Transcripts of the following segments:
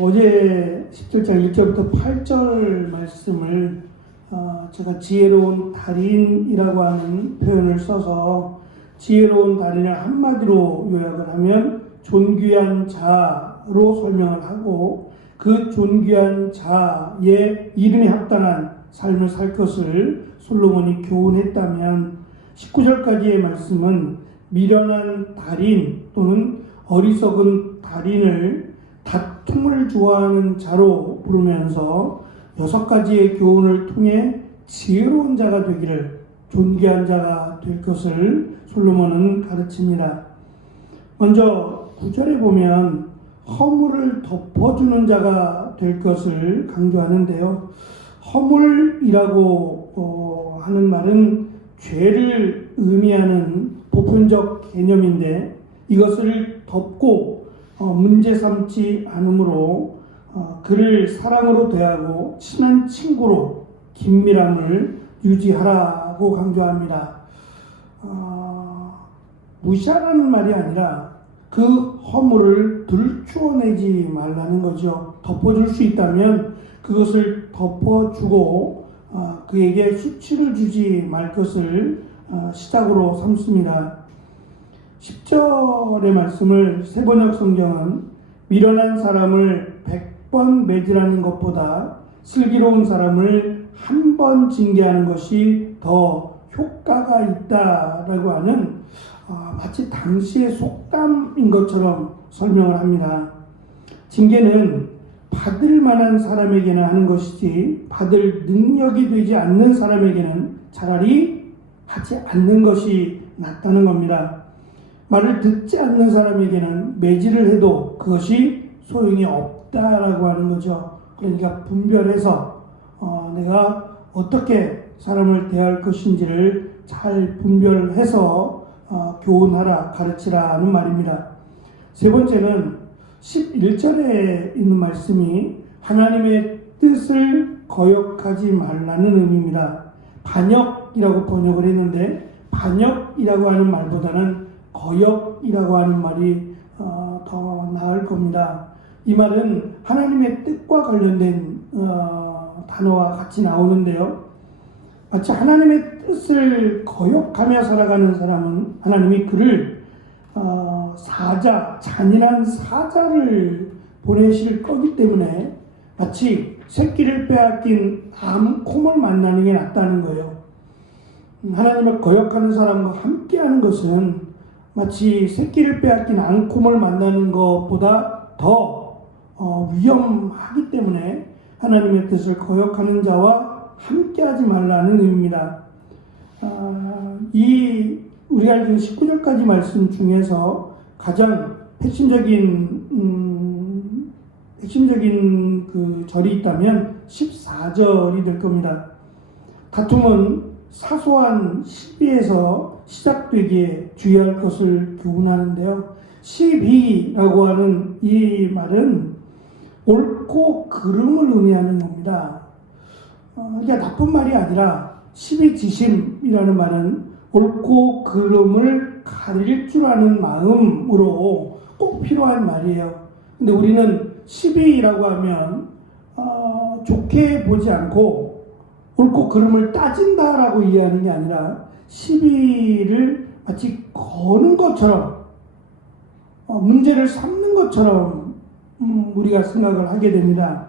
어제 17장 1절부터 8절 말씀을 제가 지혜로운 달인이라고 하는 표현을 써서 지혜로운 달인을 한마디로 요약을 하면 존귀한 자로 설명을 하고 그 존귀한 자의 이름에 합당한 삶을 살 것을 솔로몬이 교훈했다면 19절까지의 말씀은 미련한 달인 또는 어리석은 달인을 다툼을 좋아하는 자로 부르면서 6가지의 교훈을 통해 지혜로운 자가 되기를 존귀한 자가 될 것을 솔로몬은 가르칩니다. 먼저 9절에 보면 허물을 덮어주는 자가 될 것을 강조하는데요. 허물이라고 하는 말은 죄를 의미하는 보편적 개념인데 이것을 덮고 문제 삼지 않으므로 그를 사랑으로 대하고 친한 친구로 긴밀함을 유지하라고 강조합니다. 무시하라는 말이 아니라 그 허물을 들추어내지 말라는 거죠. 덮어줄 수 있다면 그것을 덮어주고 그에게 수치를 주지 말 것을 시작으로 삼습니다. 10절의 말씀을 세번역 성경은 미련한 사람을 100번 매질하는 것보다 슬기로운 사람을 한 번 징계하는 것이 더 효과가 있다라고 하는 마치 당시의 속담인 것처럼 설명을 합니다. 징계는 받을 만한 사람에게나 하는 것이지 받을 능력이 되지 않는 사람에게는 차라리 하지 않는 것이 낫다는 겁니다. 말을 듣지 않는 사람에게는 매질을 해도 그것이 소용이 없다라고 하는 거죠. 그러니까 분별해서 내가 어떻게 사람을 대할 것인지를 잘 분별해서 교훈하라, 가르치라는 말입니다. 세 번째는 11절에 있는 말씀이 하나님의 뜻을 거역하지 말라는 의미입니다. 반역이라고 번역을 했는데 반역이라고 하는 말보다는 거역이라고 하는 말이 더 나을 겁니다. 이 말은 하나님의 뜻과 관련된 단어와 같이 나오는데요. 마치 하나님의 뜻을 거역하며 살아가는 사람은 하나님이 그를 잔인한 사자를 보내실 거기 때문에 마치 새끼를 빼앗긴 암콤을 만나는 게 낫다는 거예요. 하나님을 거역하는 사람과 함께하는 것은 마치 새끼를 빼앗긴 암콤을 만나는 것보다 더 위험하기 때문에 하나님의 뜻을 거역하는 자와 함께하지 말라는 의미입니다. 우리가 읽은 19절까지 말씀 중에서 가장 핵심적인 그 절이 있다면 14절이 될 겁니다. 다툼은 사소한 시비에서 시작되기에 주의할 것을 교훈하는데요. 시비라고 하는 이 말은 옳고 그름을 의미하는 겁니다. 이게 나쁜 말이 아니라 시비지심이라는 말은 옳고 그름을 가릴 줄 아는 마음으로 꼭 필요한 말이에요. 근데 우리는 시비라고 하면 좋게 보지 않고 옳고 그름을 따진다라고 이해하는 게 아니라 시비를 마치 거는 것처럼 문제를 삼는 것처럼 우리가 생각을 하게 됩니다.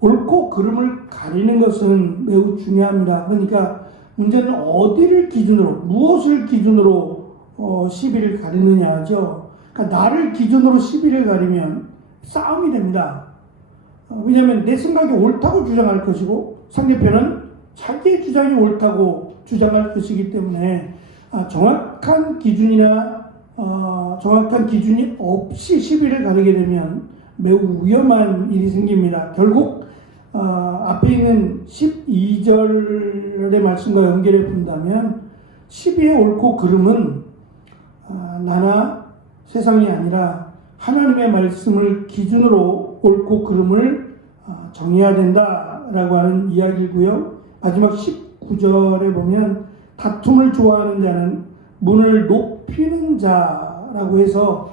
옳고 그름을 가리는 것은 매우 중요합니다. 그러니까 문제는 어디를 기준으로, 무엇을 기준으로 시비를 가리느냐죠. 그러니까 나를 기준으로 시비를 가리면 싸움이 됩니다. 왜냐하면 내 생각이 옳다고 주장할 것이고 상대편은 자기의 주장이 옳다고 주장할 것이기 때문에 정확한 기준이 없이 시비를 가리게 되면 매우 위험한 일이 생깁니다. 결국 앞에 있는 12절의 말씀과 연결해 본다면 시비의 옳고 그름은 나나 세상이 아니라 하나님의 말씀을 기준으로 옳고 그름을 정해야 된다라고 하는 이야기고요. 마지막 19절에 보면 다툼을 좋아하는 자는 문을 높이는 자라고 해서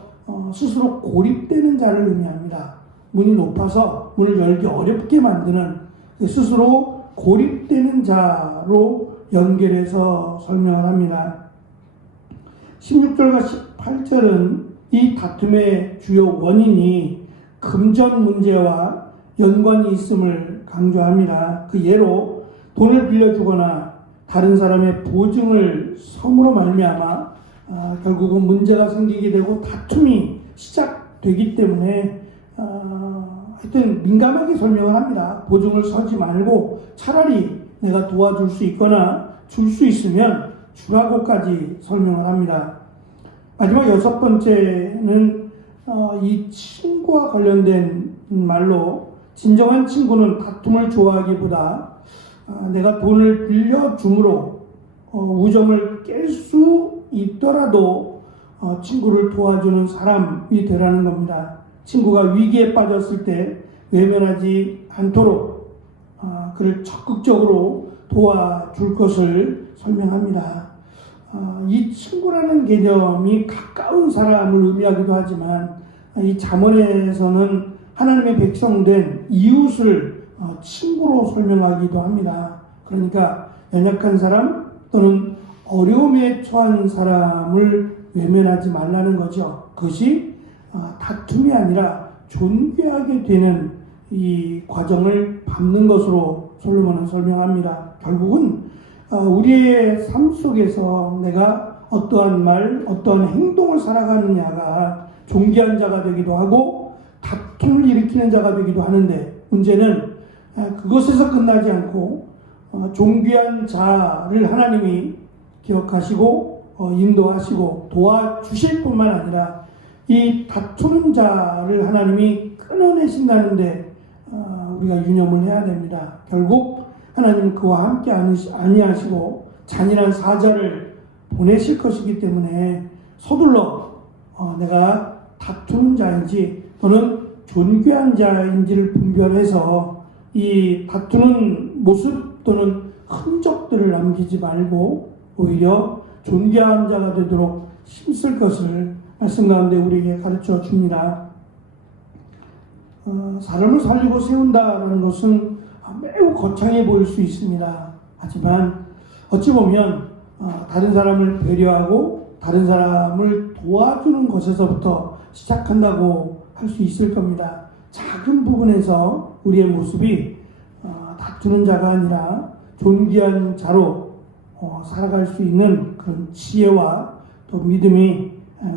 스스로 고립되는 자를 의미합니다. 문이 높아서 문을 열기 어렵게 만드는 스스로 고립되는 자로 연결해서 설명을 합니다. 16절과 18절은 이 다툼의 주요 원인이 금전 문제와 연관이 있음을 강조합니다. 그 예로 돈을 빌려주거나 다른 사람의 보증을 섬으로 말미암아 결국은 문제가 생기게 되고 다툼이 시작되기 때문에 하여튼 민감하게 설명을 합니다. 보증을 서지 말고 차라리 내가 도와줄 수 있거나 줄 수 있으면 주라고까지 설명을 합니다. 마지막 6번째는 이 친구와 관련된 말로 진정한 친구는 다툼을 좋아하기보다 내가 돈을 빌려줌으로 우정을 깰 수 있더라도 친구를 도와주는 사람이 되라는 겁니다. 친구가 위기에 빠졌을 때 외면하지 않도록 그를 적극적으로 도와줄 것을 설명합니다. 이 친구라는 개념이 가까운 사람을 의미하기도 하지만 이 잠언에서는 하나님의 백성된 이웃을 친구로 설명하기도 합니다. 그러니까 연약한 사람 또는 어려움에 처한 사람을 외면하지 말라는 거죠. 그것이 다툼이 아니라 존귀하게 되는 이 과정을 밟는 것으로 솔로몬은 설명합니다. 결국은 우리의 삶 속에서 내가 어떠한 말, 어떠한 행동을 살아가느냐가 존귀한 자가 되기도 하고 다툼을 일으키는 자가 되기도 하는데, 문제는 그것에서 끝나지 않고 존귀한 자를 하나님이 기억하시고 인도하시고 도와주실 뿐만 아니라 이 다투는 자를 하나님이 끊어내신다는데 우리가 유념을 해야 됩니다. 결국 하나님은 그와 함께 아니하시고 잔인한 사자를 보내실 것이기 때문에 서둘러 내가 다투는 자인지 또는 존귀한 자인지를 분별해서 이 다투는 모습 또는 흔적들을 남기지 말고 오히려 존귀한 자가 되도록 힘쓸 것을 말씀 가운데 우리에게 가르쳐 줍니다. 사람을 살리고 세운다는 것은 매우 거창해 보일 수 있습니다. 하지만 어찌 보면 다른 사람을 배려하고 다른 사람을 도와주는 것에서부터 시작한다고 할 수 있을 겁니다. 작은 부분에서 우리의 모습이 다투는 자가 아니라 존귀한 자로 살아갈 수 있는 그런 지혜와 또 믿음이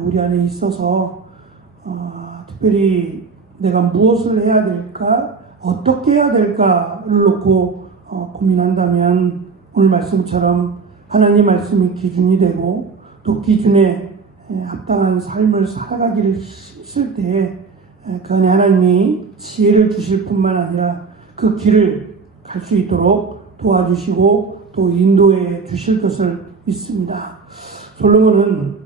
우리 안에 있어서 특별히 내가 무엇을 해야 될까, 어떻게 해야 될까를 놓고 고민한다면 오늘 말씀처럼 하나님 말씀이 기준이 되고 또 기준에 합당한 삶을 살아가기를 힘쓸 때 그 안에 하나님이 지혜를 주실 뿐만 아니라 그 길을 갈 수 있도록 도와주시고 또 인도해 주실 것을 믿습니다. 솔로몬은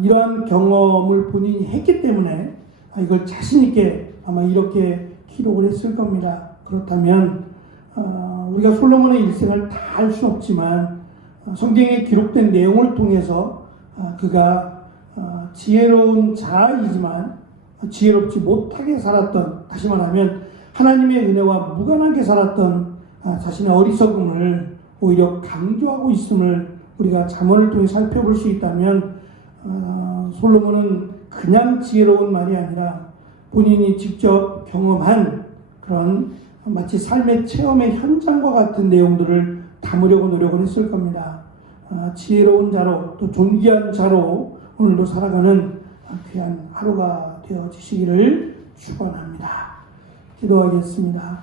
이러한 경험을 본인이 했기 때문에 이걸 자신 있게 아마 이렇게 기록을 했을 겁니다. 그렇다면 우리가 솔로몬의 일생을 다 알 수 없지만 성경에 기록된 내용을 통해서 그가 지혜로운 자이지만 지혜롭지 못하게 살았던, 다시 말하면 하나님의 은혜와 무관하게 살았던 자신의 어리석음을 오히려 강조하고 있음을 우리가 잠언을 통해 살펴볼 수 있다면 솔로몬은 그냥 지혜로운 말이 아니라 본인이 직접 경험한 그런 마치 삶의 체험의 현장과 같은 내용들을 담으려고 노력을 했을 겁니다. 지혜로운 자로 또 존귀한 자로 오늘도 살아가는 귀한 하루가 되어지시기를 축원합니다. 기도하겠습니다.